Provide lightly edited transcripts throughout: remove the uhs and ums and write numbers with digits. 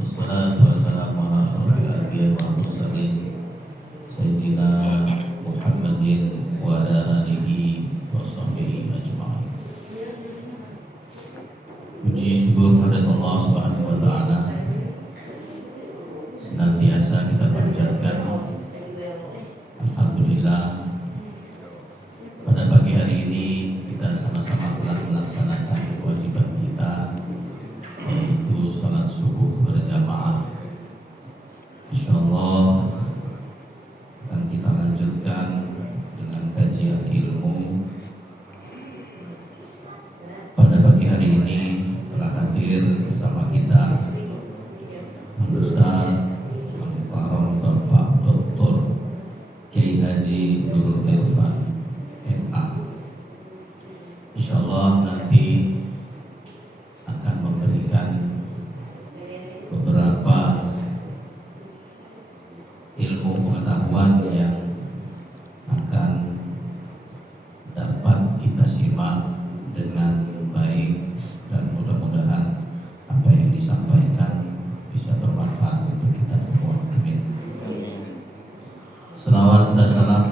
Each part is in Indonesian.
Wassalatu wassalamu ala asyrofil anbiya'i wal mursalin Sayyidina Muhammadin wa ala alihi wa sahbihi ajma'in. Puji syukur kepada Allah Subhanahu wa taala senantiasa kita panjatkan. Alhamdulillah, pada pagi hari ini kita sama-sama telah melaksanakan kewajiban kita, yaitu sholat subuh berjamaah. Insyaallah akan kita lanjutkan dengan kajian ilmu. Pada pagi hari ini telah hadir bersama kita Ustaz Al-Mukarram Bapak Dr. Kiai Haji Nurul Irfan MA. Insyaallah nanti akan memberikan beberapa ilmu pengetahuan yang akan dapat kita simak dengan baik, dan mudah-mudahan apa yang disampaikan bisa bermanfaat untuk kita semua. Amin. Selawat dan salam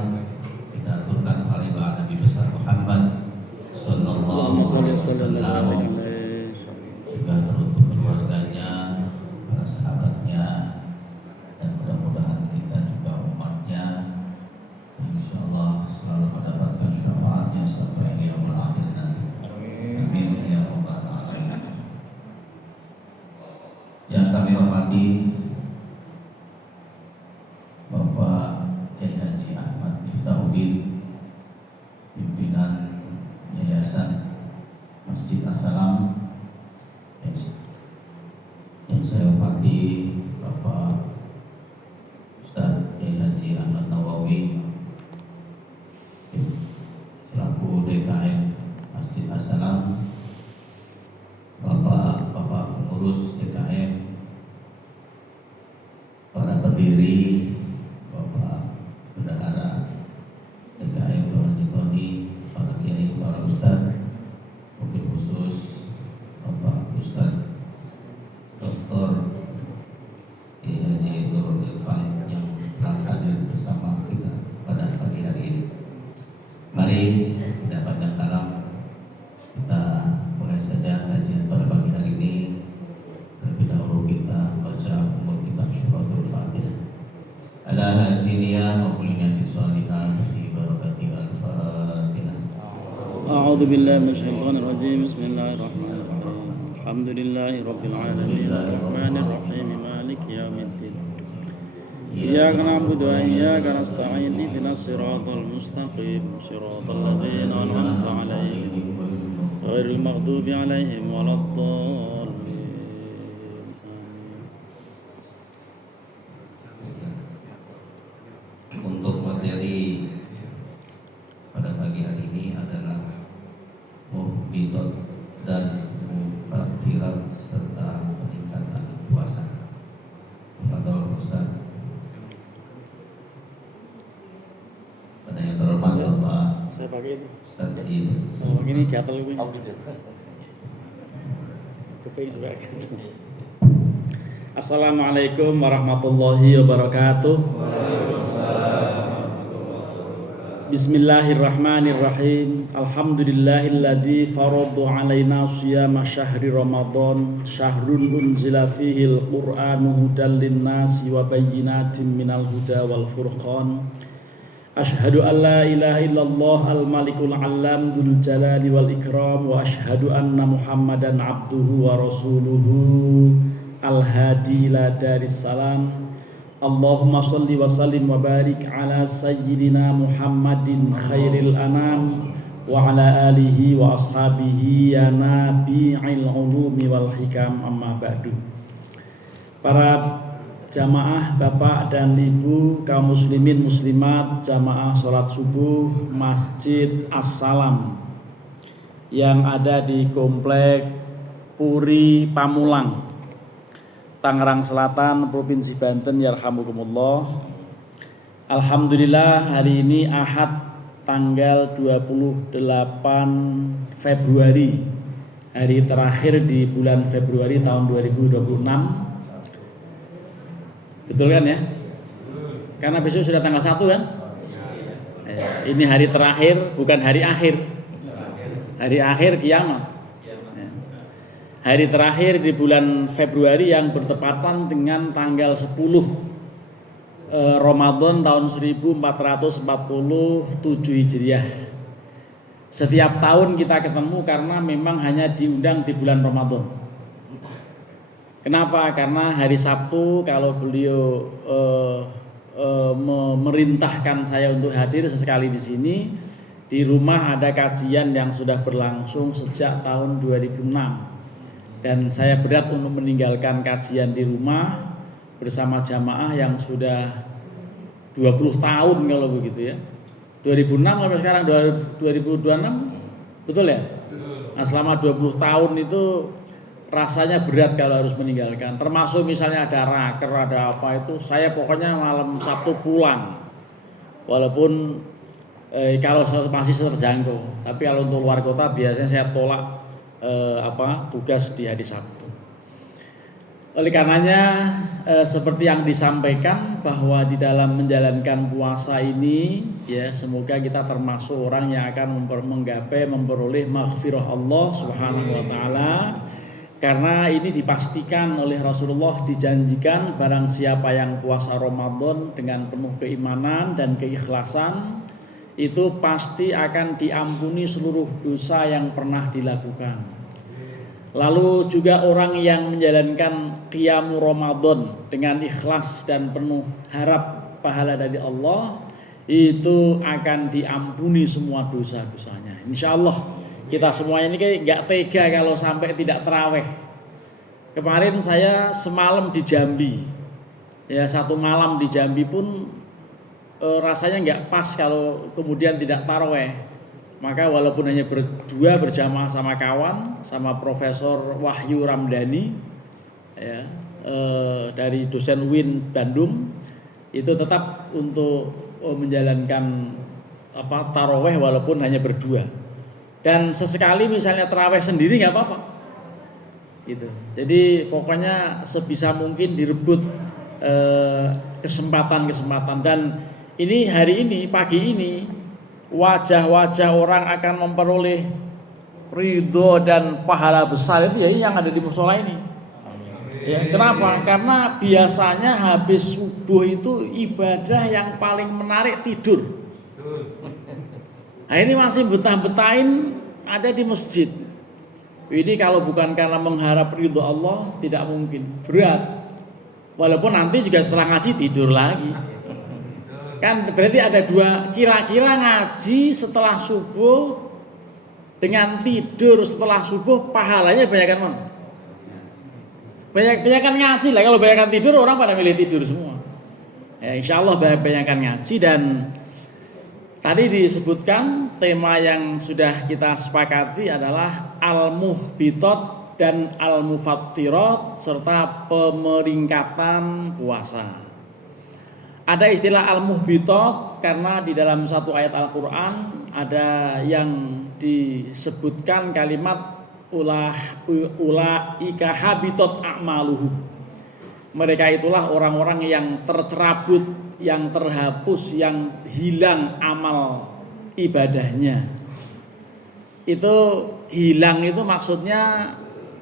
kita aturkan kepada Nabi besar Muhammad sallallahu alaihi wasallam, juga untuk keluarganya, para sahabatnya, dan mudah-mudahan kita juga umatnya insyaallah selalu mendapatkan syafaatnya sampai yaumul akhir nanti. Amin ya rabbal alamin. Yang kami hormati Bapak Kiai Haji Ahmad Miftahudin, pimpinan Yayasan Masjid As-Salam, yang saya hormati Bapak Ustaz Kiai Haji Ahmad Nawawi selaku DKM Masjid As-Salam, Bapak pengurus DKM, para pendiri, Bapak Bendahara DKM Bapak Haji Tony, para kiai, para ustaz, mobil khusus Bapak Ustaz Dr. Kiai Haji Nurul Irfan yang telah hadir bersama kita pada pagi hari ini. Mari tidak panjang kalam, kita mulai saja kajian pada pagi hari ini. Terlebih dahulu kita baca umur kitab Suratul Fatihah. Ala hasiniyah wa kulinati sholihah bi barakati al-Fatihah. أعوذ بالله من الشيطان الرجيم بسم الله الرحمن الرحيم الحمد لله رب العالمين الرحمن الرحيم مالك يوم الدين إياك نعبد وإياك نستعين اهدنا الصراط المستقيم صراط الذين أنعمت عليهم غير المغضوب عليهم ولا الضالين. Untuk materi pada pagi hari ini adalah muhbitat dan mufattirat serta peningkatan puasa. Tafadhol Ustaz. Pada yang terhormat Bapak Saya pakai ini. Ustaz ini. Oh, ini gatel gue. Oh gitu. Kuping juga gatel. Assalamualaikum warahmatullahi wabarakatuh. Bismillahirrahmanirrahim. Alhamdulillahilladzi farada alaina shiyama syahri Ramadan, syahrun unzila fihi al-Qur'anu hudan lin-nasi wa bayyinatin minal huda wal furqan. Ashhadu an la ilaha illallah al-malikul allam dzul jalali wal ikram, wa ashhadu anna Muhammadan abduhu wa rasuluhu al-hadi ila daris salam. Allahumma salli wa sallim wa barik ala sayyidina Muhammadin khairil anam wa ala alihi wa ashabihi ya nabi'il ulumi wal hikam, amma ba'du. Para jamaah Bapak dan Ibu, kaum muslimin muslimat, jamaah sholat subuh Masjid As-Salam yang ada di Komplek Puri Pamulang, Tangerang Selatan, Provinsi Banten, yarhamukumullah. Alhamdulillah, hari ini Ahad tanggal 28 Februari, hari terakhir di bulan Februari tahun 2026. Betul kan ya? Karena besok sudah tanggal 1 kan? Ini hari terakhir, bukan hari akhir. Hari akhir kiamat. Hari terakhir di bulan Februari yang bertepatan dengan tanggal 10 Ramadan tahun 1447 Hijriah. Setiap tahun kita ketemu karena memang hanya diundang di bulan Ramadan. Kenapa? Karena hari Sabtu kalau beliau memerintahkan saya untuk hadir sesekali di sini, di rumah ada kajian yang sudah berlangsung sejak tahun 2006 dan saya berat untuk meninggalkan kajian di rumah bersama jamaah yang sudah 20 tahun kalau begitu ya. 2006 sampai sekarang 2026, betul ya? Nah, selama 20 tahun itu rasanya berat kalau harus meninggalkan. Termasuk misalnya ada raker, ada apa itu, saya pokoknya malam Sabtu pulang. Walaupun kalau masih terjangkau, tapi kalau untuk luar kota biasanya saya tolak tugas di hari Sabtu. Oleh karenanya seperti yang disampaikan bahwa di dalam menjalankan puasa ini ya semoga kita termasuk orang yang akan menggapai memperoleh maghfirah Allah Subhanahu wa taala. Karena ini dipastikan oleh Rasulullah, dijanjikan barang siapa yang puasa Ramadan dengan penuh keimanan dan keikhlasan itu pasti akan diampuni seluruh dosa yang pernah dilakukan. Lalu juga orang yang menjalankan qiyamul Ramadan dengan ikhlas dan penuh harap pahala dari Allah itu akan diampuni semua dosa-dosanya. Insyaallah. Kita semuanya ini kayak nggak tega kalau sampai tidak taraweh. Kemarin saya semalam di Jambi, ya satu malam di Jambi pun rasanya nggak pas kalau kemudian tidak taraweh. Maka walaupun hanya berdua berjamaah sama kawan, sama Profesor Wahyu Ramdhani, ya dari dosen UIN Bandung, itu tetap untuk menjalankan taraweh walaupun hanya berdua. Dan sesekali misalnya tarawih sendiri nggak apa-apa, gitu. Jadi pokoknya sebisa mungkin direbut kesempatan-kesempatan. Dan ini hari ini pagi ini wajah-wajah orang akan memperoleh ridho dan pahala besar itu ya yang ada di mushola ini. Ya, kenapa? Karena biasanya habis subuh itu ibadah yang paling menarik tidur. Nah, ini masih betah-betahin ada di masjid. Ini kalau bukan karena mengharap ridho Allah tidak mungkin, berat. Walaupun nanti juga setelah ngaji tidur lagi. Kan berarti ada dua, kira-kira ngaji setelah subuh dengan tidur setelah subuh pahalanya banyakan mana? Banyakan ngaji lah. Kalau banyakan tidur orang pada milih tidur semua. Ya, insya Allah banyakan ngaji. Dan tadi disebutkan tema yang sudah kita sepakati adalah al-muhbitat dan al-mufattirat serta pemeringkatan puasa. Ada istilah al-muhbitat karena di dalam satu ayat Al-Quran ada yang disebutkan kalimat ulaika habitat a'maluhum. Mereka itulah orang-orang yang tercerabut, yang terhapus, yang hilang amal ibadahnya. Itu hilang itu maksudnya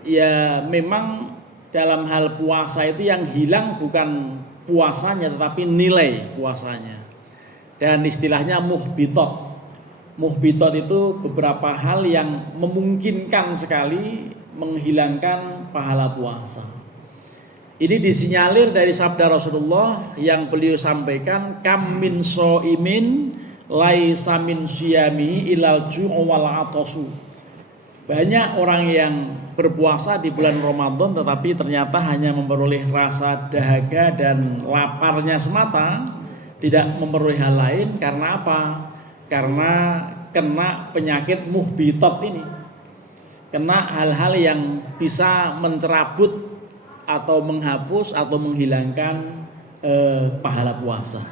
ya memang dalam hal puasa itu yang hilang bukan puasanya tetapi nilai puasanya. Dan istilahnya muhbitat. Muhbitat itu beberapa hal yang memungkinkan sekali menghilangkan pahala puasa. Ini disinyalir dari sabda Rasulullah yang beliau sampaikan, kam min shaimin laisa min siyamihi ilal ju'u wal atasu. Banyak orang yang berpuasa di bulan Ramadan tetapi ternyata hanya memperoleh rasa dahaga dan laparnya semata, tidak memperoleh hal lain. Karena apa? Karena kena penyakit muhbitat ini. Kena hal-hal yang bisa mencerabut atau menghapus atau menghilangkan pahala puasa.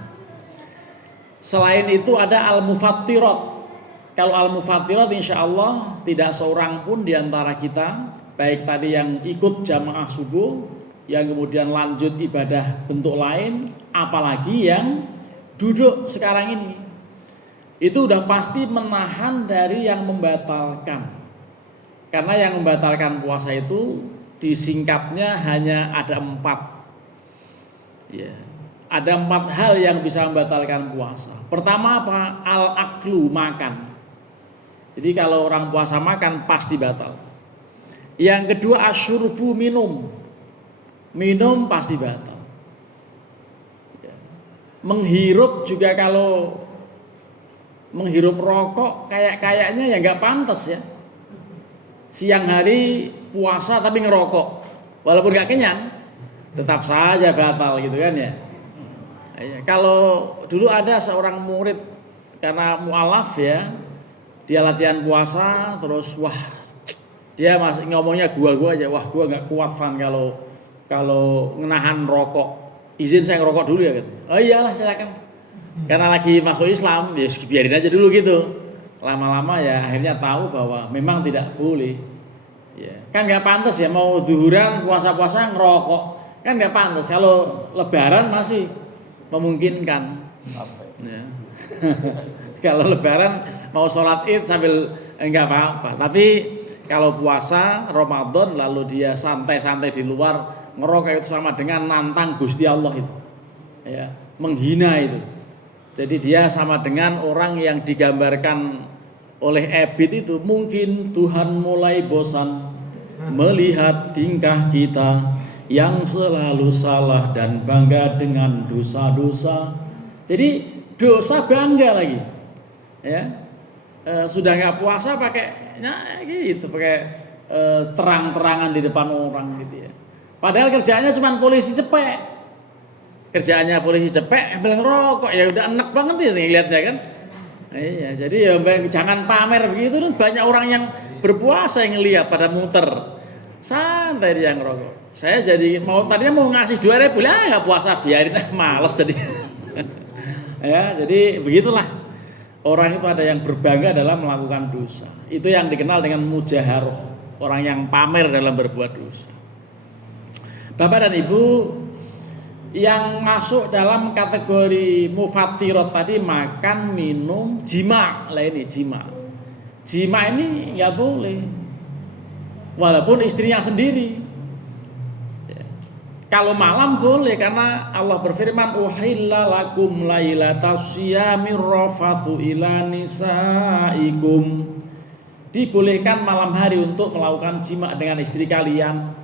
Selain itu ada al-mufattirat. Kalau al-mufattirat insya Allah tidak seorang pun diantara kita, baik tadi yang ikut jamaah subuh yang kemudian lanjut ibadah bentuk lain, apalagi yang duduk sekarang ini. Itu udah pasti menahan dari yang membatalkan. Karena yang membatalkan puasa itu disingkatnya hanya ada 4. Ya. Ada 4 hal yang bisa membatalkan puasa. Pertama apa? Al-aklu, makan. Jadi kalau orang puasa makan pasti batal. Yang kedua asyurbu, minum. Minum pasti batal. Ya. Menghirup juga, kalau menghirup rokok kayaknya ya nggak pantas ya. Siang hari puasa tapi ngerokok, walaupun nggak kenyang, tetap saja batal gitu kan ya. Kalau dulu ada seorang murid, karena mualaf ya, dia latihan puasa terus dia masih ngomongnya gua aja, gua nggak kuat Van kalau menahan rokok, izin saya ngerokok dulu ya gitu. Oh iyalah silakan. Karena lagi masuk Islam, ya biarin aja dulu gitu. Lama-lama ya akhirnya tahu bahwa memang tidak boleh. Ya, kan nggak pantas ya mau zuhuran puasa-puasa ngerokok, kan nggak pantas. Kalau Lebaran masih memungkinkan. Ya. Kalau Lebaran mau sholat Id sambil nggak apa-apa. Tapi kalau puasa Ramadan lalu dia santai-santai di luar, ngerokok itu sama dengan nantang Gusti Allah itu. Ya, menghina itu. Jadi dia sama dengan orang yang digambarkan oleh Ebit itu, mungkin Tuhan mulai bosan melihat tingkah kita yang selalu salah dan bangga dengan dosa-dosa. Jadi dosa bangga lagi, ya. Sudah nggak puasa pakai terang-terangan di depan orang gitu ya. Padahal kerjaannya cuma polisi cepek. Kerjaannya polisi cepek, ambil ngerokok, ya udah enak banget ya nih lihatnya kan. Iya, jadi ya jangan pamer begitu, banyak orang yang berpuasa yang lihat pada muter. Santai dia ngerokok. Saya jadi tadinya mau ngasih 2.000, nggak puasa, biarin, males jadi. Ya, jadi begitulah. Orang itu ada yang berbangga dalam melakukan dosa. Itu yang dikenal dengan mujaharoh, orang yang pamer dalam berbuat dosa. Bapak dan Ibu, yang masuk dalam kategori mufattirat tadi makan, minum, jima. Lah ini jima. Jima ini nggak boleh. Walaupun istrinya sendiri. Ya. Kalau malam boleh karena Allah berfirman uhilla lakum lailatas syiyamir rafathu ila nisaikum. Dibolehkan malam hari untuk melakukan jima dengan istri kalian.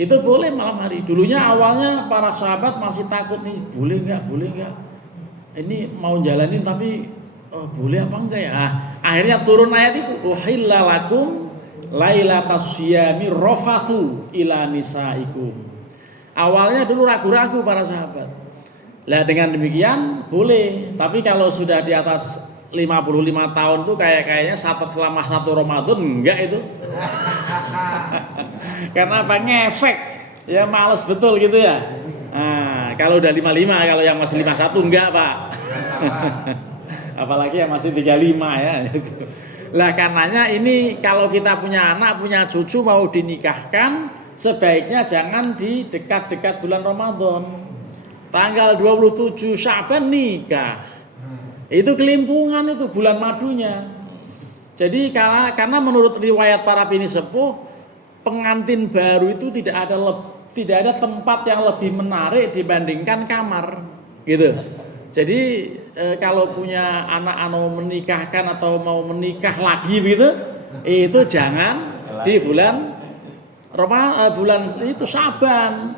Itu boleh malam hari. Dulunya awalnya para sahabat masih takut nih, boleh nggak? Ini mau jalanin tapi boleh apa enggak ya? Akhirnya turun ayat itu, uhilla lakum lailatas syiyami rafathu ila nisaikum. Awalnya dulu ragu-ragu para sahabat. Lah dengan demikian boleh, tapi kalau sudah di atas 55 tahun tuh kayaknya selama 1 Ramadan enggak itu. Karena apa? Ngefek. Ya males betul gitu ya. Nah, kalau udah 55, kalau yang masih 51 enggak, Pak. Apalagi yang masih 35 ya. Lah karenanya ini kalau kita punya anak, punya cucu mau dinikahkan, sebaiknya jangan di dekat-dekat bulan Ramadan. Tanggal 27 Sya'ban nikah. Itu kelimpungan, itu bulan madunya. Jadi karena menurut riwayat para bini sepuh, pengantin baru itu tidak ada tempat yang lebih menarik dibandingkan kamar, gitu. Jadi kalau punya anak mau menikahkan atau mau menikah lagi gitu, itu jangan di bulan itu Sya'ban,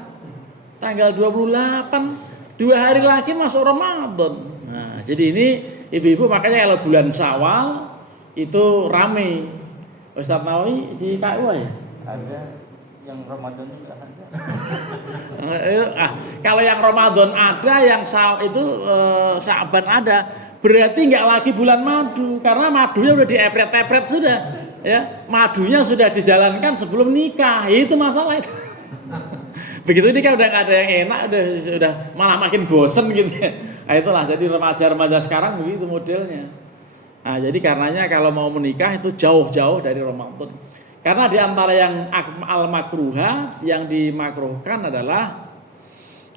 tanggal 28, 2 hari lagi masuk Ramadan. Nah, jadi ini ibu-ibu makanya kalau bulan Syawal itu rame. Ustaz Nawawi di KUA ya? Ada yang Ramadan juga ada. Kalau yang Ramadan ada, yang Sya'ban ada, berarti nggak lagi bulan madu, karena madunya udah diepret-epret sudah, ya madunya sudah dijalankan sebelum nikah, itu masalah itu. Begitu nikah udah nggak ada yang enak, udah malah makin bosen gitu ya. Nah, itulah jadi remaja-remaja sekarang begitu modelnya. Nah, jadi karenanya kalau mau menikah itu jauh-jauh dari Ramadan. Karena di antara yang al-makruha yang dimakruhkan adalah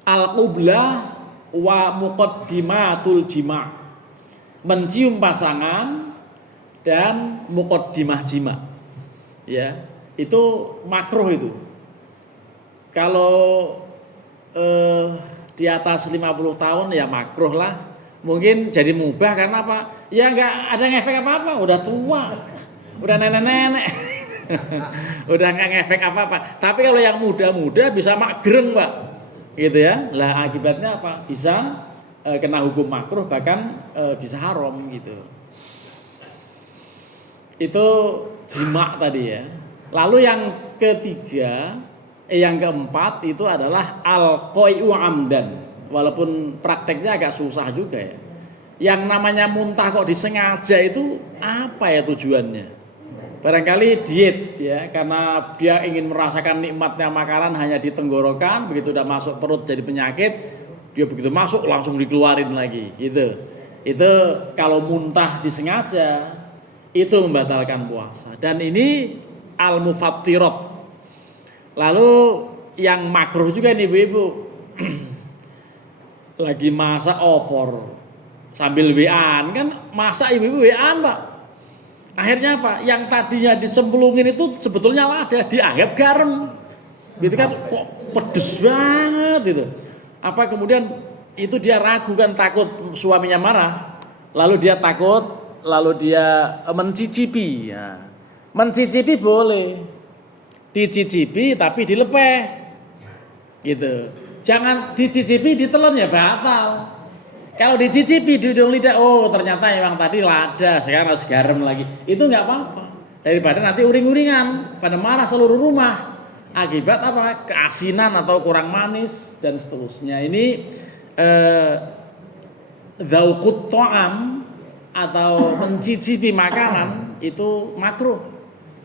al-qublah wa muqaddimatul jima'. Mencium pasangan dan muqaddimah jima'. Ya, itu makruh itu. Kalau di atas 50 tahun ya makruh lah. Mungkin jadi mubah karena apa? Ya nggak ada ngefek apa-apa, udah tua, udah nenek-nenek. Udah nggak ngefek apa-apa. Tapi kalau yang muda-muda bisa magreng, Pak. Gitu ya. Lah akibatnya apa? Bisa kena hukum makruh, bahkan bisa haram gitu. Itu jima' tadi ya. Lalu yang ketiga, yang keempat itu adalah al-qai'u amdan. Walaupun prakteknya agak susah juga ya. Yang namanya muntah kok disengaja itu apa ya tujuannya? Barangkali diet ya, karena dia ingin merasakan nikmatnya makanan hanya di tenggorokan, begitu udah masuk perut jadi penyakit, dia begitu masuk langsung dikeluarin lagi gitu. Itu kalau muntah disengaja itu membatalkan puasa. Dan ini al-mufattirat. Lalu yang makruh juga nih ibu-ibu. Lagi masak opor sambil WA-an kan, masak ibu-ibu WA-an, Pak. Akhirnya apa? Yang tadinya dicemplungin itu sebetulnya lada, dianggap garam. Gitu kan, kok pedes banget gitu. Apa kemudian itu dia ragu kan, takut suaminya marah. Lalu dia takut, lalu dia mencicipi ya. Mencicipi boleh. Dicicipi tapi dilepeh. Gitu. Jangan dicicipi ditelan ya batal. Kalau dicicipi di hidung lidah, oh ternyata emang tadi lada, sekarang harus garam lagi. Itu nggak apa-apa. Daripada nanti uring-uringan, pada marah seluruh rumah. Akibat apa? Keasinan atau kurang manis dan seterusnya. Ini dzauqut ta'am atau mencicipi makanan itu makruh.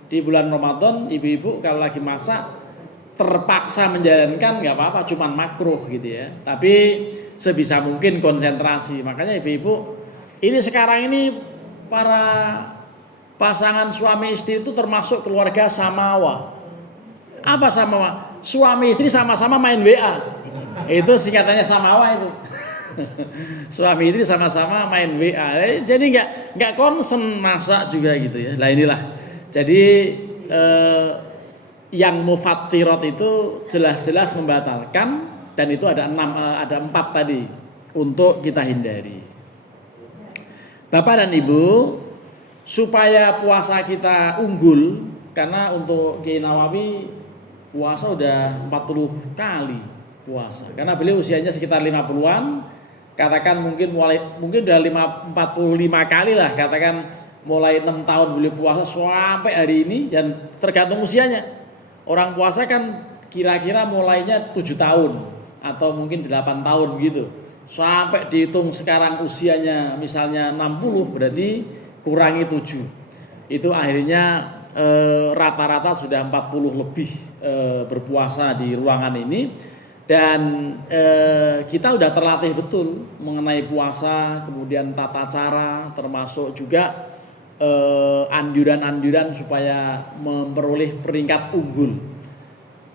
Di bulan Ramadan, ibu-ibu kalau lagi masak terpaksa menjalankan nggak apa-apa, cuman makruh gitu ya. Tapi sebisa mungkin konsentrasi. Makanya ibu-ibu ini sekarang ini para pasangan suami istri itu termasuk keluarga samawa. Apa samawa? Suami istri sama-sama main WA. Itu singkatannya samawa itu. Suami istri sama-sama main WA. Jadi nggak konsen masak juga gitu ya. Nah inilah. Jadi yang mufattirat itu jelas-jelas membatalkan, dan itu ada 4 tadi untuk kita hindari. Bapak dan Ibu, supaya puasa kita unggul, karena untuk Kiai Nawawi puasa udah 40 kali puasa. Karena beliau usianya sekitar 50-an, katakan mungkin udah 45 kali lah, katakan mulai 6 tahun beliau puasa sampai hari ini, dan tergantung usianya. Orang puasa kan kira-kira mulainya 7 tahun atau mungkin 8 tahun gitu. Sampai dihitung sekarang usianya misalnya 60, berarti kurangi 7. Itu akhirnya rata-rata sudah 40 lebih berpuasa di ruangan ini. Dan kita udah terlatih betul mengenai puasa, kemudian tata cara, termasuk juga anjuran-anjuran supaya memperoleh peringkat unggul.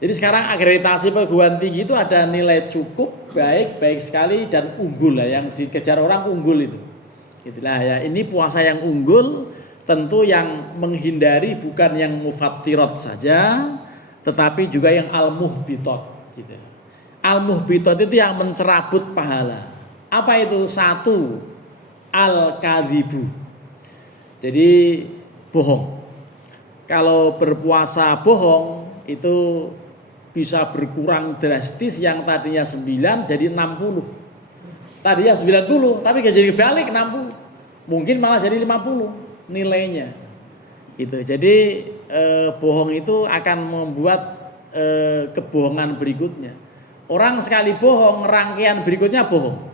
Jadi sekarang akreditasi perguruan tinggi itu ada nilai cukup, baik sekali, dan unggul lah, yang dikejar orang unggul itu. Itulah ya, ini puasa yang unggul tentu yang menghindari bukan yang mufattirat saja, tetapi juga yang al-muhbitat gitu. Al-muhbitat itu yang mencerabut pahala. Apa itu? 1, al-kadzibu. Jadi bohong. Kalau berpuasa bohong itu bisa berkurang drastis, yang tadinya 9 jadi 60. Tadinya 90 tapi jadi balik 60. Mungkin malah jadi 50 nilainya. Gitu. Jadi bohong itu akan membuat kebohongan berikutnya. Orang sekali bohong, rangkaian berikutnya bohong.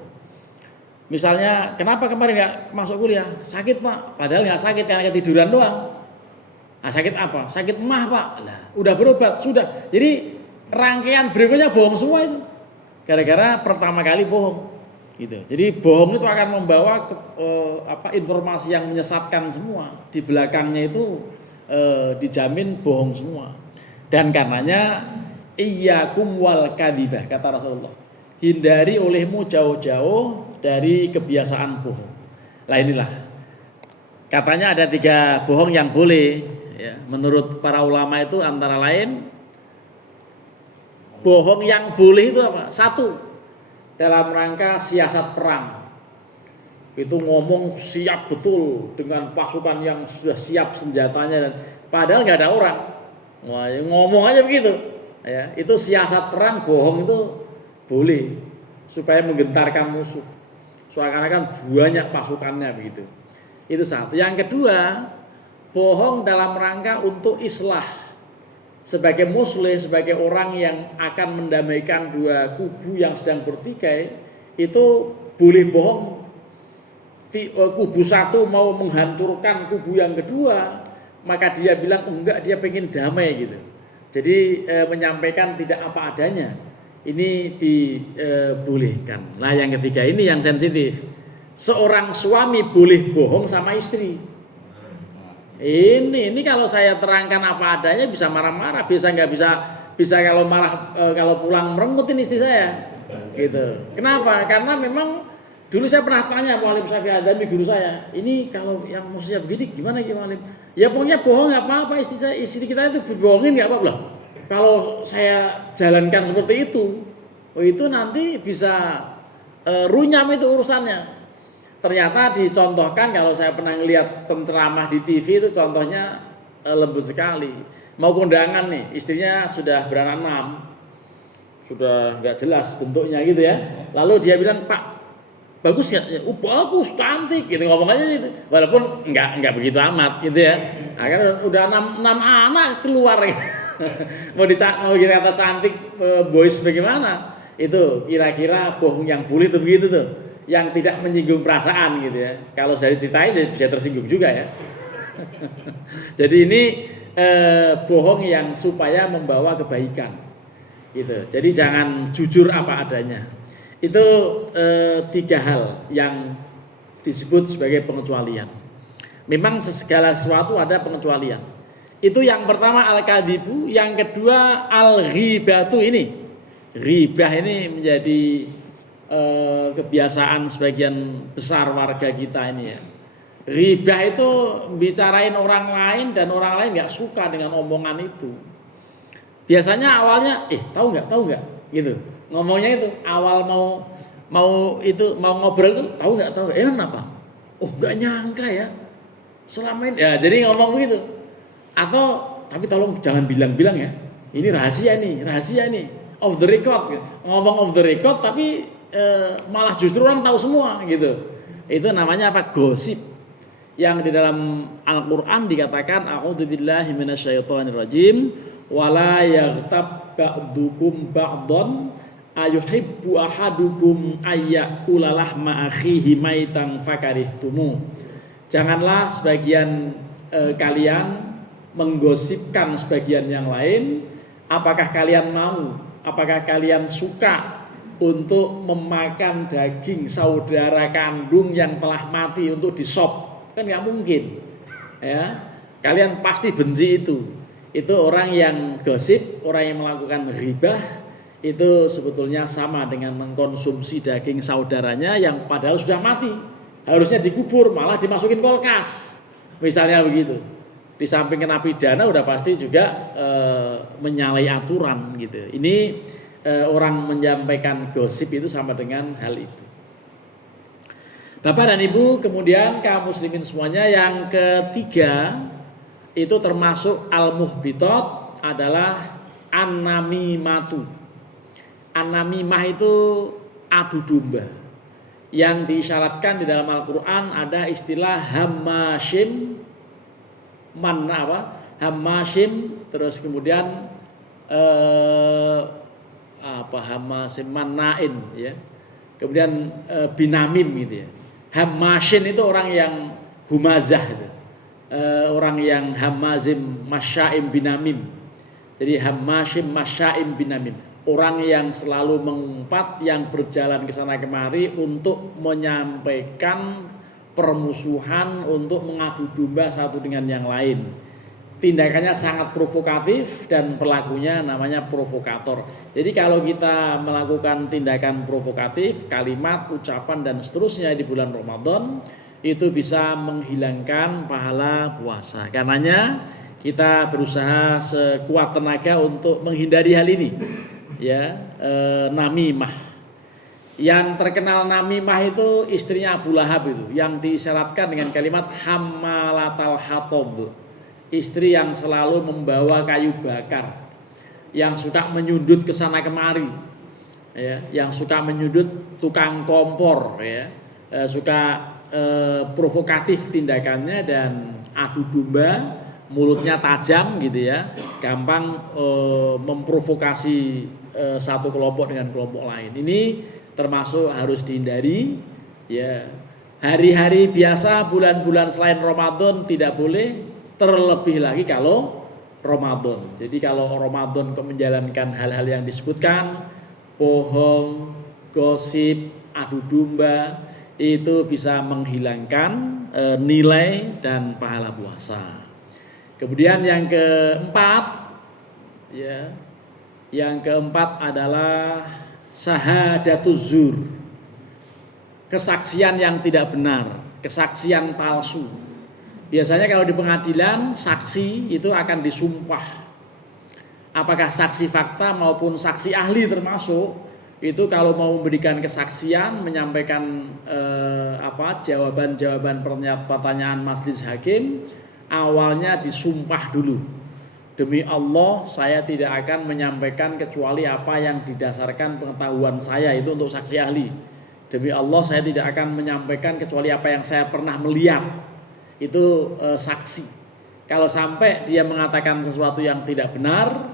Misalnya, kenapa kemarin nggak masuk kuliah? Sakit Pak, padahal nggak sakit, karena ketiduran doang. Nah, sakit apa? Sakit emah Pak. Lah, udah berobat, sudah. Jadi rangkaian berikutnya bohong semua itu. Gara-gara pertama kali bohong. Gitu. Jadi bohong itu akan membawa informasi yang menyesatkan semua. Di belakangnya itu dijamin bohong semua. Dan karenanya iyyakum wal kadzibah, kata Rasulullah. Hindari olehmu jauh-jauh dari kebiasaan bohong. Lah inilah. Katanya ada 3 bohong yang boleh ya. Menurut para ulama itu antara lain bohong yang boleh itu apa? 1, dalam rangka siasat perang. Itu ngomong siap betul dengan pasukan yang sudah siap senjatanya dan padahal nggak ada orang. Wah, ngomong aja begitu. Ya, itu siasat perang, bohong itu boleh supaya menggentarkan musuh. Seakan-akan banyak pasukannya begitu. Itu 1. Yang kedua, bohong dalam rangka untuk islah. Sebagai muslim, sebagai orang yang akan mendamaikan 2 kubu yang sedang bertikai, itu boleh bohong. Kubu 1 mau menghancurkan kubu yang kedua, maka dia bilang enggak, dia pengen damai gitu. Jadi menyampaikan tidak apa adanya. Ini dibolehkan. Nah, yang ketiga ini yang sensitif. Seorang suami boleh bohong sama istri. Ini kalau saya terangkan apa adanya bisa marah-marah, nggak bisa kalau marah kalau pulang merengutin istri saya. Gitu. Kenapa? Karena memang dulu saya pernah tanya Mu'alim Syafi'i Adzami, guru saya, ini kalau yang maksudnya begini gimana Mu'alim? Ya pokoknya bohong nggak apa-apa, istri kita itu dibohongin nggak apa-apa. Kalau saya jalankan seperti itu nanti bisa runyam itu urusannya. Ternyata dicontohkan kalau saya pernah ngelihat penceramah di TV itu contohnya lembut sekali. Mau kondangan nih, istrinya sudah beranak 6, sudah nggak jelas bentuknya gitu ya. Lalu dia bilang, Pak, bagus ya, bagus, cantik, gitu ngomong aja gitu. Walaupun nggak begitu amat gitu ya. Akhirnya udah 6 anak keluar gitu. mau kata cantik, boys bagaimana? Itu kira-kira bohong yang boleh tuh begitu tuh, yang tidak menyinggung perasaan gitu ya. Kalau saya ceritain bisa tersinggung juga ya. Jadi ini bohong yang supaya membawa kebaikan gitu. Jadi jangan jujur apa adanya. Itu 3 hal yang disebut sebagai pengecualian. Memang segala sesuatu ada pengecualian. Itu yang pertama al-kadzibu, yang kedua al-ghibatu ini. Ghibah ini menjadi kebiasaan sebagian besar warga kita ini ya. Ghibah itu bicarain orang lain dan orang lain nggak suka dengan omongan itu. Biasanya awalnya tahu nggak gitu. Ngomongnya itu awal mau ngobrol itu tahu nggak kenapa? Oh nggak nyangka ya selama ini ya, jadi ngomong begitu. Atau tapi tolong jangan bilang-bilang ya, ini rahasia nih off the record gitu. Ngomong off the record tapi malah justru orang tahu semua gitu. Itu namanya apa? Gosip. Yang di dalam Al-Quran dikatakan a'udzubillahi minasyaitonirrajim wala yaghtab ba'dukum ba'don ayuhibbu ahadukum ayyakula lahma akhihi maitan fakarihtumu. Janganlah sebagian kalian menggosipkan sebagian yang lain. Apakah kalian mau? Apakah kalian suka untuk memakan daging saudara kandung yang telah mati untuk disop? Kan nggak mungkin, ya. Kalian pasti benci itu. Itu orang yang gosip, orang yang melakukan ghibah itu sebetulnya sama dengan mengkonsumsi daging saudaranya yang padahal sudah mati. Harusnya dikubur, malah dimasukin kulkas. Misalnya begitu. Di samping kena pidana udah pasti juga menyalahi aturan gitu. Ini orang menyampaikan gosip itu sama dengan hal itu. Bapak dan Ibu, kemudian kaum muslimin semuanya, yang ketiga itu termasuk al-muhbitat adalah an-namimatu. An-namimah itu adu domba. Yang diisyaratkan di dalam Al-Qur'an ada istilah hammashim, hammashim, terus kemudian hammashim mannain ya. Kemudian binamim gitu ya. Hammashin itu orang yang humazah itu. Orang yang hammazim masyaim binamim. Jadi hammashim masyaim binamim. Orang yang selalu mengumpat, yang berjalan ke sana kemari untuk menyampaikan permusuhan, untuk mengadu domba satu dengan yang lain. tindakannya sangat provokatif dan pelakunya namanya provokator. Jadi kalau kita melakukan tindakan provokatif, kalimat, ucapan dan seterusnya di bulan Ramadan itu bisa menghilangkan pahala puasa. Karenanya kita berusaha sekuat tenaga untuk menghindari hal ini. Ya, namimah. Yang terkenal namimah itu istrinya Abu Lahab itu, yang disyaratkan dengan kalimat hammalatal hatab. Istri yang selalu membawa kayu bakar, yang suka menyundut ke sana kemari, ya, yang suka menyundut tukang kompor, ya, suka provokatif tindakannya dan adu domba, mulutnya tajam gitu ya, gampang memprovokasi satu kelompok dengan kelompok lain. Ini termasuk harus dihindari, ya. Hari-hari biasa, bulan-bulan selain Ramadan tidak boleh. Terlebih lagi kalau Ramadan. Jadi kalau Ramadan menjalankan hal-hal yang disebutkan, bohong, gosip, adu domba, itu bisa menghilangkan nilai dan pahala puasa. Kemudian yang keempat, ya, yang keempat adalah syahadatuz zur, kesaksian yang tidak benar, kesaksian palsu. Biasanya kalau di pengadilan saksi itu akan disumpah. Apakah saksi fakta maupun saksi ahli termasuk itu kalau mau memberikan kesaksian, menyampaikan jawaban-jawaban pertanyaan majelis hakim, awalnya disumpah dulu. Demi Allah saya tidak akan menyampaikan kecuali apa yang didasarkan pengetahuan saya, itu untuk saksi ahli. Demi Allah saya tidak akan menyampaikan kecuali apa yang saya pernah melihat. Itu saksi. Kalau sampai dia mengatakan sesuatu yang tidak benar,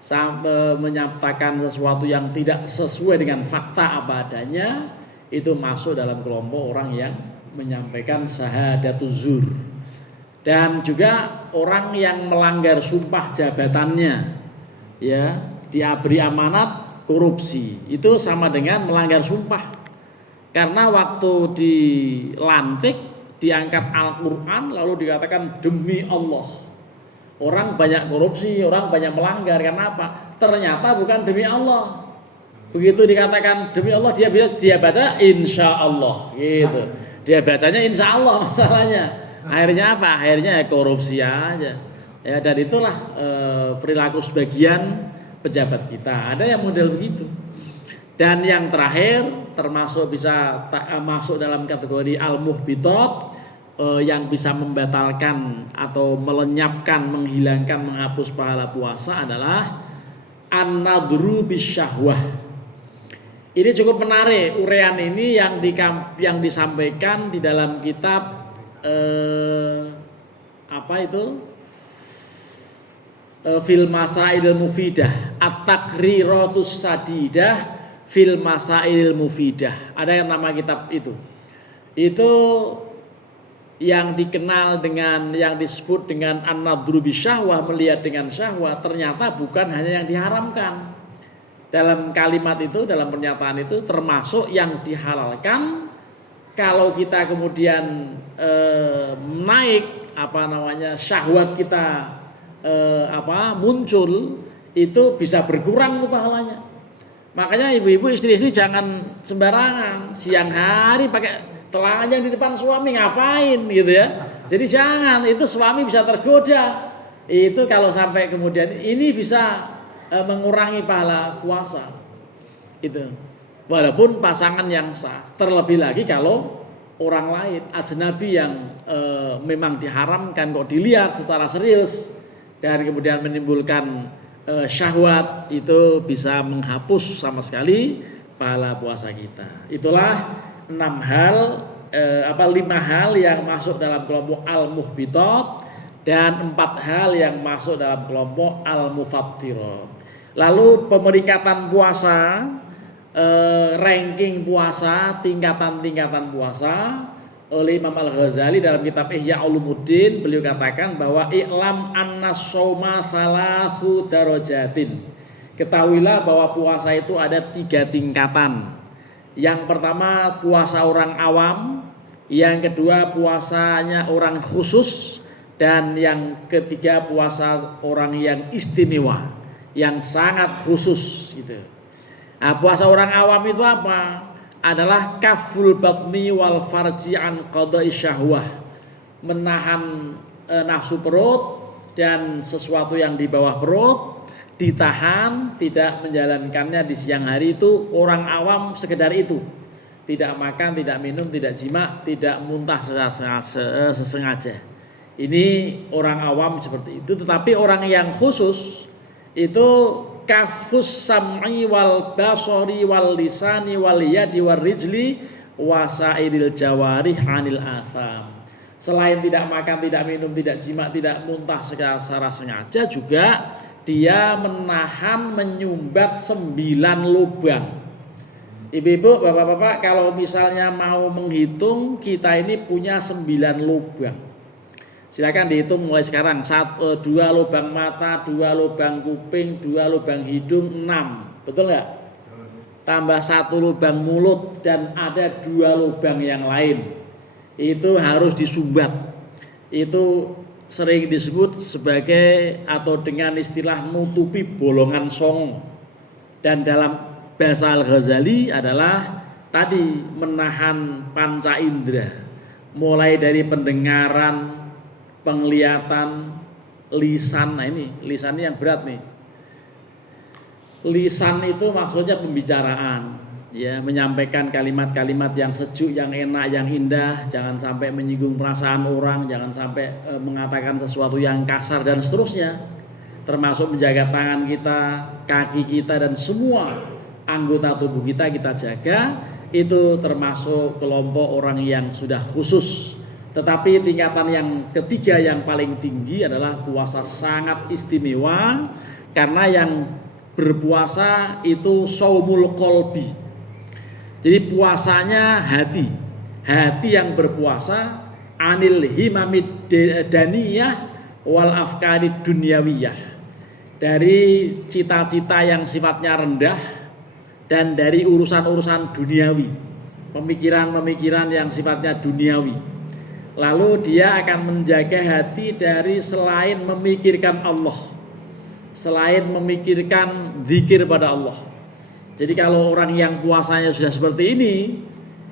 sampai menyatakan sesuatu yang tidak sesuai dengan fakta apa adanya, itu masuk dalam kelompok orang yang menyampaikan syahadatuz zur. Dan juga orang yang melanggar sumpah jabatannya, ya, dia beri amanat korupsi, itu sama dengan melanggar sumpah. Karena waktu dilantik diangkat Al-Quran lalu dikatakan demi Allah. Orang banyak korupsi, orang banyak melanggar. Karena apa? Ternyata bukan demi Allah. Begitu dikatakan demi Allah, dia baca insya Allah gitu. Dia bacanya insya Allah masalahnya. Akhirnya apa? Akhirnya korupsi aja. Ya, dan itulah perilaku sebagian pejabat kita. Ada yang model begitu. Dan yang terakhir termasuk bisa masuk dalam kategori al-muhbitat, yang bisa membatalkan atau melenyapkan, menghilangkan, menghapus pahala puasa adalah an-nadru bisyahwah. Ini cukup menarik uraian ini yang disampaikan di dalam kitab Fil Masailil Mufidah, At-Taqriratus Sadidah Fil Masailil Mufidah. Ada yang nama kitab itu. Itu yang dikenal dengan, yang disebut dengan an-nadru bisyahwah, melihat dengan syahwat, ternyata bukan hanya yang diharamkan. Dalam kalimat itu, dalam pernyataan itu termasuk yang dihalalkan. Kalau kita kemudian naik syahwat kita muncul, itu bisa berkurang tuh pahalanya. Makanya ibu-ibu, istri-istri jangan sembarangan siang hari pakai telanjang di depan suami, ngapain gitu ya. Jadi jangan, itu suami bisa tergoda. Itu kalau sampai kemudian ini bisa mengurangi pahala puasa. Itu. Walaupun pasangan yang sah. Terlebih lagi kalau orang lain, ajnabi yang memang diharamkan kok dilihat secara serius dan kemudian menimbulkan syahwat, itu bisa menghapus sama sekali pahala puasa kita. Itulah 5 hal yang masuk dalam kelompok al-muhbitat dan 4 hal yang masuk dalam kelompok al-mufattirat. Lalu pemeringkatan puasa, ranking puasa, tingkatan-tingkatan puasa oleh Imam Al-Ghazali dalam kitab Ihya Ulumuddin. Beliau katakan bahwa i'lam annas-shauma thalathu darajatin. Ketahuilah bahwa puasa itu ada 3 tingkatan. Yang pertama puasa orang awam, yang kedua puasanya orang khusus, Dan yang ketiga puasa orang yang istimewa, yang sangat khusus gitu. Nah, puasa orang awam itu apa? Adalah kaful batni wal farji an qada'i syahwah. Menahan nafsu perut dan sesuatu yang di bawah perut ditahan, tidak menjalankannya di siang hari. Itu orang awam sekedar itu. Tidak makan, tidak minum, tidak jima, tidak muntah sesengaja. Ini orang awam seperti itu. Tetapi orang yang khusus itu kafus sam'i wal basori wal lisani wal yadi wal rijli wasairil jawarih anil atham. Selain tidak makan, tidak minum, tidak jima, tidak muntah secara sengaja, juga dia menahan menyumbat 9 lubang. Ibu-ibu, bapak-bapak, kalau misalnya mau menghitung, kita ini punya 9 lubang. Silakan dihitung mulai sekarang. 2 lubang mata, 2 lubang kuping, 2 lubang hidung, 6. Betul nggak? Tambah 1 lubang mulut dan ada 2 lubang yang lain. Itu harus disumbat. Itu sering disebut sebagai atau dengan istilah nutupi bolongan songo. Dan dalam bahasa Al-Ghazali adalah tadi menahan panca indera, mulai dari pendengaran, penglihatan, lisan. Nah ini lisan ini yang berat nih. Lisan itu maksudnya pembicaraan, ya, menyampaikan kalimat-kalimat yang sejuk, yang enak, yang indah. Jangan sampai menyinggung perasaan orang, jangan sampai mengatakan sesuatu yang kasar dan seterusnya. Termasuk menjaga tangan kita, kaki kita, dan semua anggota tubuh kita jaga. Itu termasuk kelompok orang yang sudah khusus. Tetapi tingkatan yang ketiga yang paling tinggi adalah puasa sangat istimewa, karena yang berpuasa itu shaumul qalbi. Jadi puasanya hati yang berpuasa anil himamid daniyah wal afkari dunyawiyah, dari cita-cita yang sifatnya rendah dan dari urusan-urusan duniawi, pemikiran-pemikiran yang sifatnya duniawi. Lalu dia akan menjaga hati dari selain memikirkan Allah, selain memikirkan zikir pada Allah. Jadi kalau orang yang puasanya sudah seperti ini,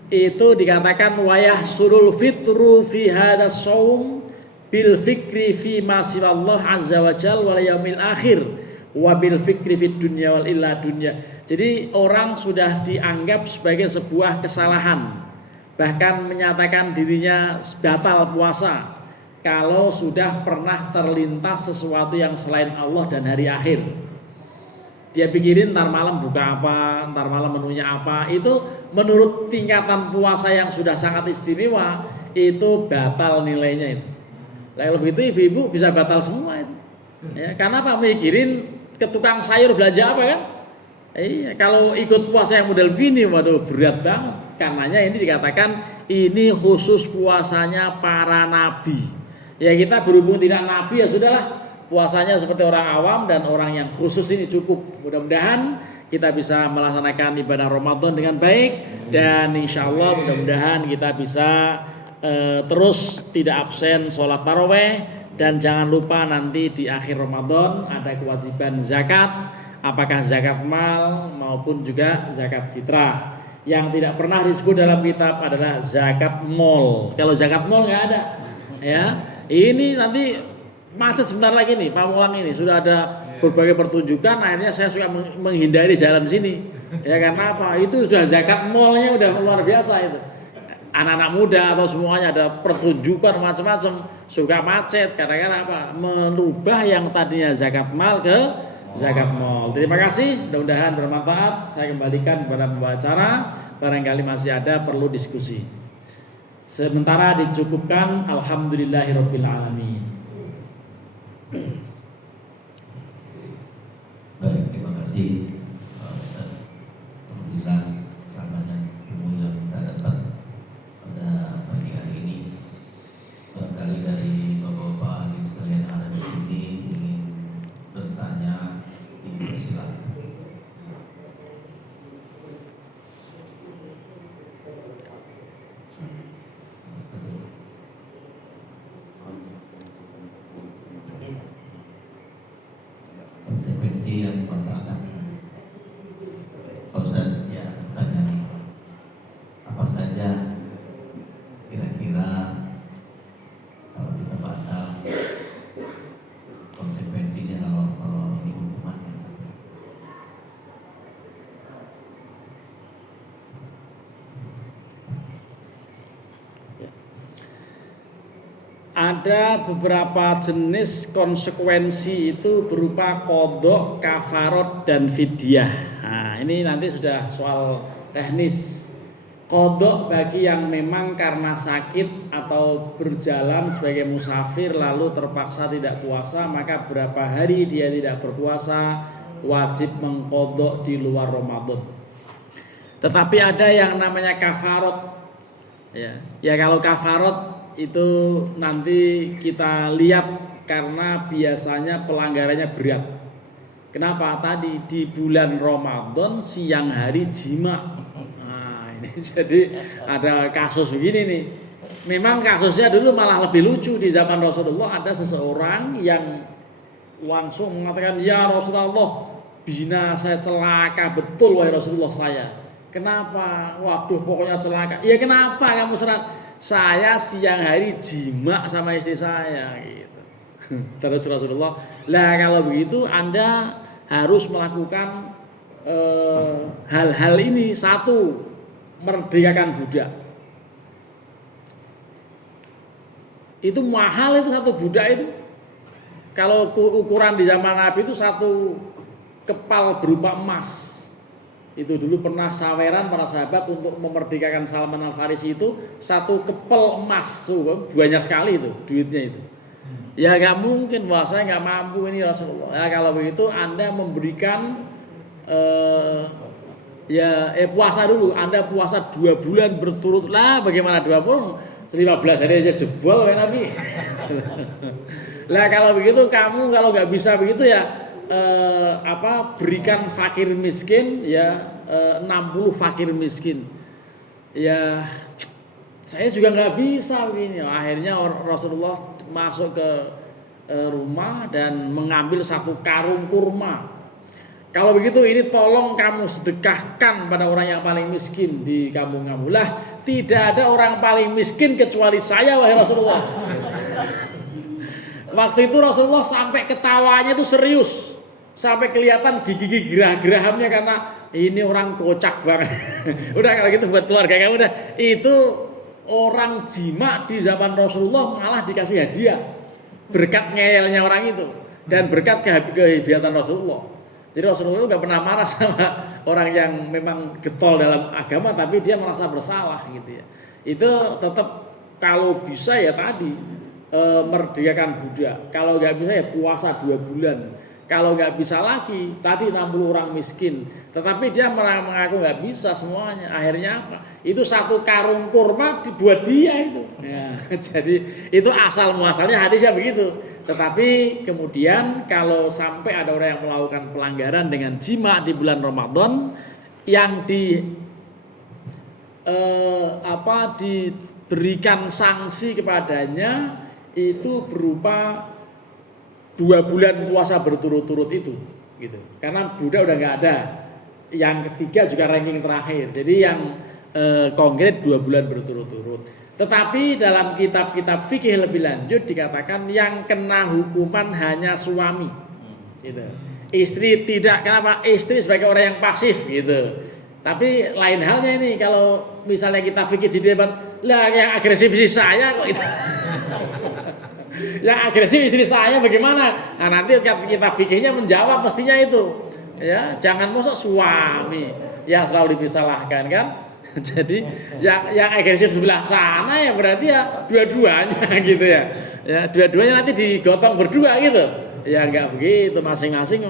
itu dikatakan wayah surul fitru fi hadas saum bil fikri fi ma siwallah azza wa jal wal yaumil akhir wa bil fikri fid dunya wal illa dunya. Jadi orang sudah dianggap sebagai sebuah kesalahan, bahkan menyatakan dirinya batal puasa kalau sudah pernah terlintas sesuatu yang selain Allah dan hari akhir. Dia pikirin ntar malam buka apa, ntar malam menunya apa. Itu menurut tingkatan puasa yang sudah sangat istimewa, itu batal nilainya itu. Kalau begitu ibu-ibu bisa batal semua itu. Ya, karena apa? Mikirin ke tukang sayur belanja apa kan? Iya, kalau ikut puasa yang model begini, waduh berat banget. Karenanya ini dikatakan ini khusus puasanya para nabi. Ya kita berhubung tidak nabi, ya sudahlah, puasanya seperti orang awam dan orang yang khusus ini cukup. Mudah-mudahan kita bisa melaksanakan ibadah Ramadan dengan baik, dan insya Allah mudah-mudahan kita bisa terus tidak absen sholat taraweh. Dan jangan lupa nanti di akhir Ramadan ada kewajiban zakat, apakah zakat mal maupun juga zakat fitrah. Yang tidak pernah disebut dalam kitab adalah zakat mal. Kalau zakat mal nggak ada, ya. Ini nanti macet sebentar lagi nih, Pamulang ini sudah ada berbagai pertunjukan. Akhirnya saya suka menghindari jalan sini, ya karena apa? Itu sudah zakat malnya udah luar biasa itu. Anak-anak muda atau semuanya ada pertunjukan macam-macam, suka macet. Kadang-kadang apa? Merubah yang tadinya zakat mal ke zakat mal. Terima kasih, mudah-mudahan bermanfaat. Saya kembalikan kepada pembicara. Barangkali masih ada perlu diskusi. Sementara dicukupkan. Alhamdulillahirabbil alamin. Baik, terima kasih Ustaz. Alhamdulillah ramainya ilmu yang kita dapat pada pagi hari ini. Barangkali dari bapak-bapak adik sekalian yang ada di sini ingin bertanya, dipersilakan. ada beberapa jenis konsekuensi itu berupa qadha, kafarat dan fidyah. Nah, ini nanti sudah soal teknis. Qadha bagi yang memang karena sakit atau berjalan sebagai musafir lalu terpaksa tidak puasa, maka berapa hari dia tidak berpuasa wajib mengqadha di luar Ramadan. Tetapi ada yang namanya kafarat. Ya kalau kafarat itu nanti kita lihat karena biasanya pelanggarannya berat. Kenapa? Tadi di bulan Ramadan siang hari jima. Nah, ini jadi ada kasus begini nih. Memang kasusnya dulu malah lebih lucu. Di zaman Rasulullah ada seseorang yang langsung mengatakan, "Ya Rasulullah, bina saya celaka betul wahai Rasulullah saya." Kenapa? Waduh, pokoknya celaka. Ya kenapa kamu serat? Saya siang hari jima sama istri saya gitu. Terus Rasulullah, lah kalau begitu Anda harus melakukan hal-hal ini. Satu, merdekakan budak. Itu mahal itu satu budak itu. Kalau ukuran di zaman Nabi itu satu kepal berupa emas. Itu dulu pernah saweran para sahabat untuk memerdekakan Salman Al-Farisi itu satu kepel emas, banyak sekali itu duitnya itu. Ya nggak mungkin, wah saya nggak mampu ini Rasulullah. Ya kalau begitu Anda memberikan puasa dulu. Anda puasa 2 bulan berturut lah. Bagaimana 20? 15 hari aja jebol ya Nabi. Lah kalau begitu kamu kalau nggak bisa begitu ya. Berikan fakir miskin ya 60 fakir miskin ya saya juga nggak bisa begini. Akhirnya Rasulullah masuk ke rumah dan mengambil satu karung kurma. Kalau begitu ini tolong kamu sedekahkan pada orang yang paling miskin di kampung kamu. Lah tidak ada orang paling miskin kecuali saya wahai Rasulullah. Waktu itu Rasulullah sampai ketawanya itu serius. Sampai kelihatan gigi-gigi gerah-gerahamnya karena ini orang kocak banget. Udah kalau gitu buat keluarga kamu udah. Itu orang jima di zaman Rasulullah malah dikasih hadiah. Berkat ngeyelnya orang itu dan berkat kehebiatan Rasulullah. Jadi Rasulullah itu gak pernah marah sama orang yang memang getol dalam agama tapi dia merasa bersalah gitu ya. Itu tetap kalau bisa ya tadi merdekakan budak. Kalau gak bisa ya puasa 2 bulan. Kalau nggak bisa lagi, tadi 60 orang miskin. Tetapi dia mengaku nggak bisa semuanya. Akhirnya apa? Itu satu karung kurma dibuat dia itu. Ya, jadi itu asal muasalnya hadisnya begitu. Tetapi kemudian kalau sampai ada orang yang melakukan pelanggaran dengan jima di bulan Ramadan, yang diberikan sanksi kepadanya itu berupa 2 bulan puasa berturut-turut itu gitu. Karena budak udah nggak ada. Yang ketiga juga ranking terakhir. Jadi yang konkret 2 bulan berturut-turut. Tetapi dalam kitab-kitab fikih lebih lanjut dikatakan yang kena hukuman hanya suami gitu. Istri tidak. Kenapa? Istri sebagai orang yang pasif gitu. Tapi lain halnya ini kalau misalnya kita fikih di debat, lah yang agresif istri saya kok itu. Yang agresif istri saya bagaimana? Nah nanti kita fikirnya menjawab mestinya itu. Ya, jangan mosok suami yang selalu disalahkan kan. Jadi yang agresif sebelah sana ya berarti ya dua-duanya gitu ya. Ya, dua-duanya nanti digotong berdua gitu. Ya enggak begitu, masing-masing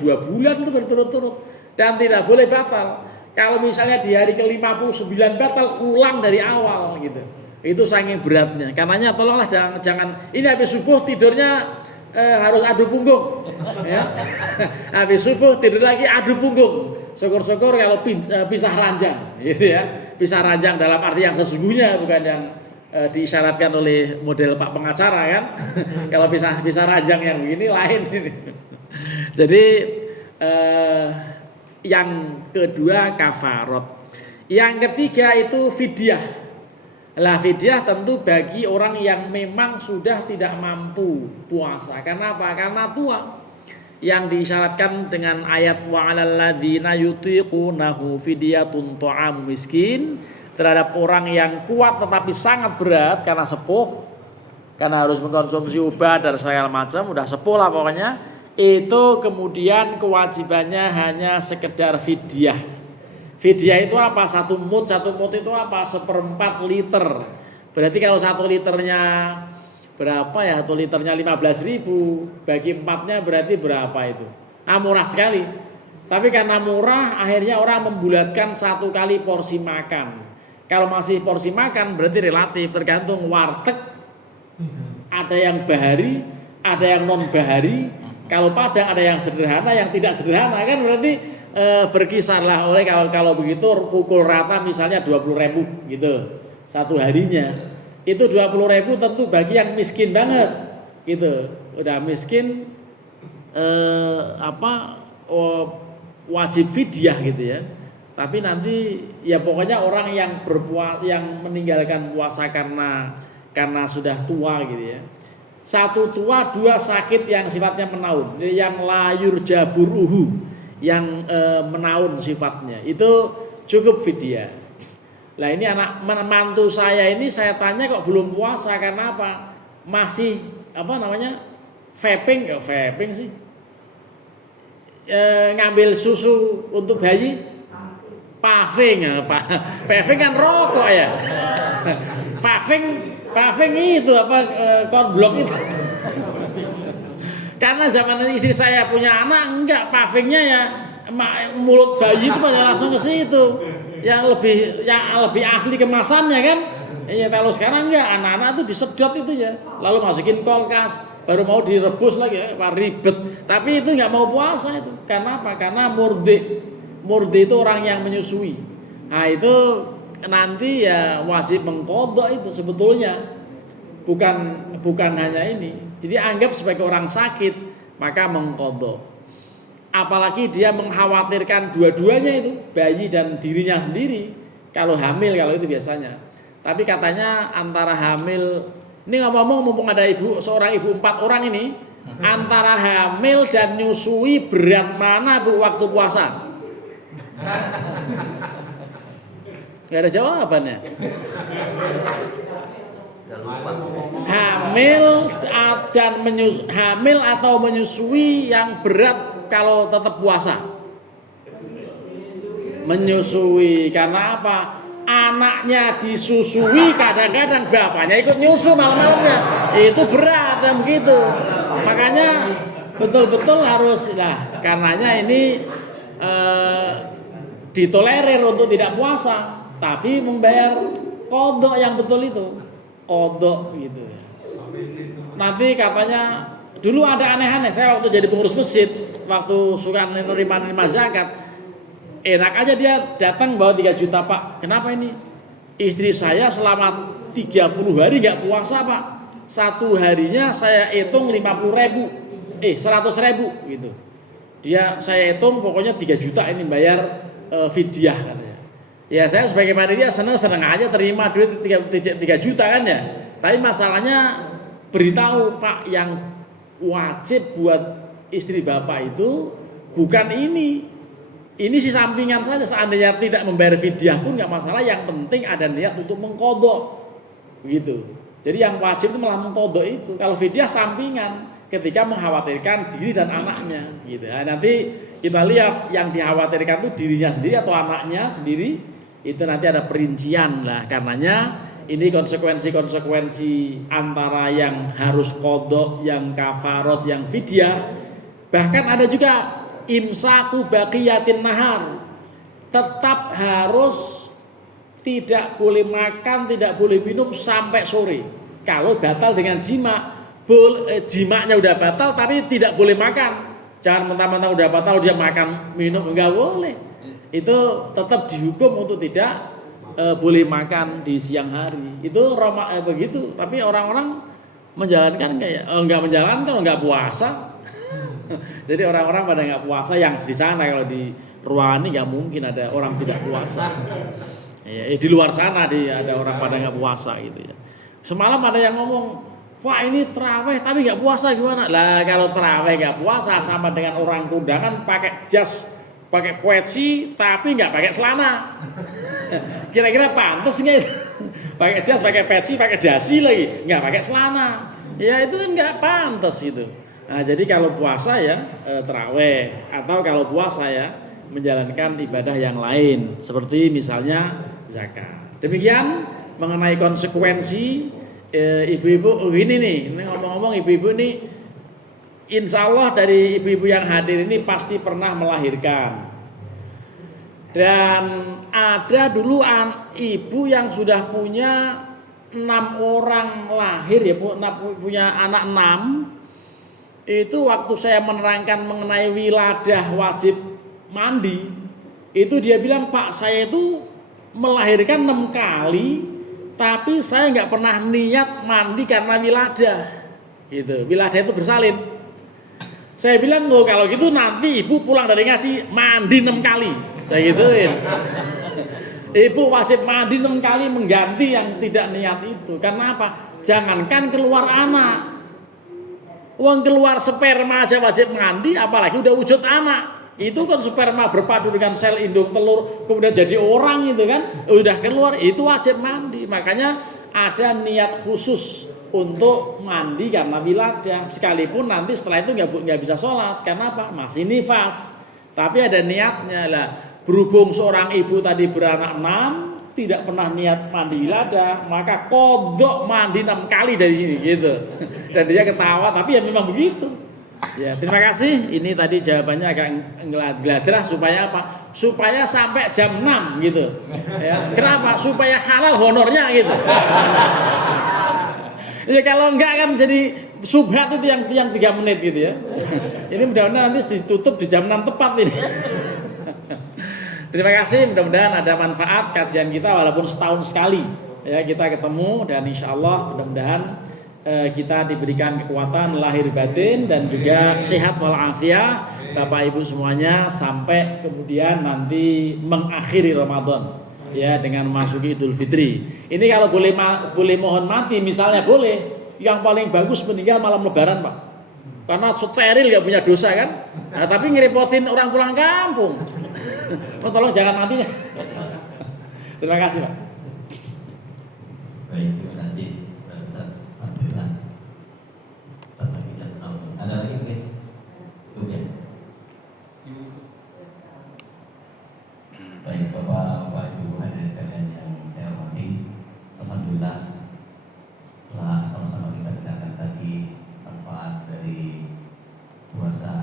2 bulan itu berturut-turut dan tidak boleh batal. Kalau misalnya di hari ke-59 batal, ulang dari awal gitu. Itu saking beratnya. Karenanya tolonglah jangan ini habis subuh tidurnya harus adu punggung. Ya. Habis subuh tidur lagi adu punggung. Syukur-syukur kalau pisah ranjang, gitu ya. Pisah ranjang dalam arti yang sesungguhnya bukan yang diisyaratkan oleh model Pak pengacara kan. Kalau pisah ranjang yang begini lain ini. Jadi yang kedua kafarat. Yang ketiga itu fidyah. Lah fidyah tentu bagi orang yang memang sudah tidak mampu puasa. Karena apa? Karena tua. Yang diisyaratkan dengan ayat wa 'alal ladzina yutiqunahu fidyatun ta'am miskin, terhadap orang yang kuat tetapi sangat berat karena sepuh, karena harus mengkonsumsi obat dan segala macam, udah sepuh lah pokoknya, itu kemudian kewajibannya hanya sekedar fidyah. Fidyah itu apa? Satu mud itu apa? 1/4 liter. Berarti kalau 1 liternya berapa ya? 1 liternya 15.000, bagi 4-nya berarti berapa itu? Murah sekali. Tapi karena murah, akhirnya orang membulatkan 1 kali porsi makan. Kalau masih porsi makan berarti relatif, tergantung warteg. Ada yang bahari, ada yang non bahari. Kalau Padang ada yang sederhana, yang tidak sederhana, kan berarti berkisar lah. Oleh kalau begitu pukul rata misalnya 20.000 gitu satu harinya. Itu 20.000 tentu bagi yang miskin banget gitu. Udah miskin wajib fidyah gitu ya. Tapi nanti ya pokoknya orang yang meninggalkan puasa karena sudah tua gitu ya. 1 tua, 2 sakit yang sifatnya menaun, yang layur jaburuhu, yang menaun sifatnya, itu cukup fidyah. Lah ini anak mantu saya ini saya tanya kok belum puasa karena apa? Masih vaping sih. Ngambil susu untuk bayi, puffing ya, puffing kan rokok ya. Puffing itu cornblock itu. Karena zaman istri saya punya anak enggak, puffingnya ya mulut bayi itu pada langsung ke situ. Yang lebih ahli kemasannya kan. Ya kalau sekarang enggak, anak-anak tuh disedot itu ya. Lalu masukin kulkas, baru mau direbus lagi, ribet. Tapi itu enggak mau puasa itu. Karena apa? Karena murdi. Murdi itu orang yang menyusui. Nah itu nanti ya wajib mengqadha itu sebetulnya. Bukan hanya ini. Jadi anggap sebagai orang sakit, maka mengqadha. Apalagi dia mengkhawatirkan dua-duanya itu, bayi dan dirinya sendiri. Kalau hamil, kalau itu biasanya. Tapi katanya antara hamil, ini ngomong mumpung ada seorang ibu 4 orang ini, antara hamil dan nyusui berat mana Bu waktu puasa? Gak ada jawabannya. Hamil atau menyusui yang berat kalau tetap puasa. Menyusui karena apa? Anaknya disusui, kadang-kadang bapaknya ikut nyusu malam-malamnya. Itu berat kan begitu. Makanya betul-betul harus karenanya ini ditolerir untuk tidak puasa, tapi membayar qadha yang betul itu. Qadha gitu. Nanti katanya dulu ada aneh-aneh. Saya waktu jadi pengurus masjid, waktu suka nerima zakat, enak aja dia datang bawa 3 juta Pak. Kenapa ini? Istri saya selama 30 hari gak puasa Pak. 1 harinya saya hitung 50.000, 100.000 gitu. Saya hitung pokoknya 3 juta ini bayar fidyah katanya. Ya saya sebagai panitia seneng aja terima duit 3 juta kan ya. Tapi masalahnya beritahu Pak, yang wajib buat istri Bapak itu bukan ini. Ini sih sampingan saja, seandainya tidak membayar fidyah pun nggak masalah, yang penting ada niat untuk mengqadha. Gitu. Jadi yang wajib itu malah mengqadha itu. Kalau fidyah sampingan ketika mengkhawatirkan diri dan anaknya gitu. Nah, nanti kita lihat yang dikhawatirkan itu dirinya sendiri atau anaknya sendiri, itu nanti ada perincian lah. Karenanya ini konsekuensi antara yang harus qadha, yang kafarat, yang fidyah. Bahkan ada juga imsaku baqiyatin nahar. Tetap harus tidak boleh makan, tidak boleh minum sampai sore. Kalau batal dengan jimaknya udah batal tapi tidak boleh makan. Jangan mentang-mentang udah batal dia makan minum, enggak boleh. Itu tetap dihukum untuk tidak boleh makan di siang hari. Itu begitu. Tapi orang-orang menjalankan kayak enggak menjalankan, enggak puasa. Jadi orang-orang pada nggak puasa yang di sana. Kalau di ruangan ini nggak mungkin ada orang tidak puasa. Ya, di luar sana ada orang pada nggak puasa gitu ya. Semalam ada yang ngomong, wah ini terawih tapi nggak puasa gimana? Lah kalau terawih nggak puasa sama dengan orang kondangan pakai jas, pakai peci tapi nggak pakai celana. Kira-kira pantas nggak? Pakai jas, pakai peci, pakai dasi lagi, nggak pakai celana. Ya itu kan nggak pantas gitu. Nah, jadi kalau puasa ya terawih, atau kalau puasa ya menjalankan ibadah yang lain seperti misalnya zakat. Demikian mengenai konsekuensi ibu-ibu. Ini ngomong-ngomong ibu-ibu ini, insya Allah dari ibu-ibu yang hadir ini pasti pernah melahirkan. Dan ada dulu ibu yang sudah punya 6 orang lahir ya, punya anak 6. Itu waktu saya menerangkan mengenai wiladah wajib mandi, itu dia bilang, Pak, saya itu melahirkan 6 kali, tapi saya nggak pernah niat mandi karena wiladah. Gitu. Wiladah itu bersalin. Saya bilang, oh kalau gitu nanti ibu pulang dari ngaji mandi 6 kali. Saya gituin. Ibu wajib mandi 6 kali mengganti yang tidak niat itu. Karena apa? Jangankan keluar anak, uang keluar sperma aja wajib mandi, apalagi udah wujud anak. Itu kan sperma berpadu dengan sel indung telur, kemudian jadi orang itu kan, udah keluar, itu wajib mandi. Makanya ada niat khusus untuk mandi karena wiladah. Sekalipun nanti setelah itu nggak bisa sholat. Karena apa? Masih nifas. Tapi ada niatnya lah. Berhubung seorang ibu tadi beranak 6, tidak pernah niat mandi wiladah, maka kodok mandi 6 kali dari sini gitu. Dan dia ketawa, tapi ya memang begitu. Ya, terima kasih. Ini tadi jawabannya agak ngeladrah supaya apa? Supaya sampai jam 6 gitu. Ya, kenapa? Supaya halal honornya gitu. Ya kalau enggak kan jadi subhat itu yang 3 menit gitu ya. Ini mudah-mudahan nanti ditutup di jam 6 tepat ini. Terima kasih, mudah-mudahan ada manfaat kajian kita walaupun setahun sekali ya kita ketemu, dan insya Allah mudah-mudahan kita diberikan kekuatan lahir batin dan juga sehat walafiat Bapak Ibu semuanya sampai kemudian nanti mengakhiri Ramadan ya dengan masuki Idul Fitri. Ini kalau boleh mohon mati misalnya boleh, yang paling bagus meninggal malam Lebaran Pak, karena steril gak punya dosa kan. Nah, tapi ngerepotin orang pulang kampung. Oh, tolong jangan mati. Terima kasih Pak. Baik, terima kasih Ustaz. Alhamdulillah. Ada lagi mungkin? Cukup ya? Baik, Bapak Ibu hadirin sekalian yang saya hormati, alhamdulillah telah sama-sama kita dengarkan tadi manfaat dari puasa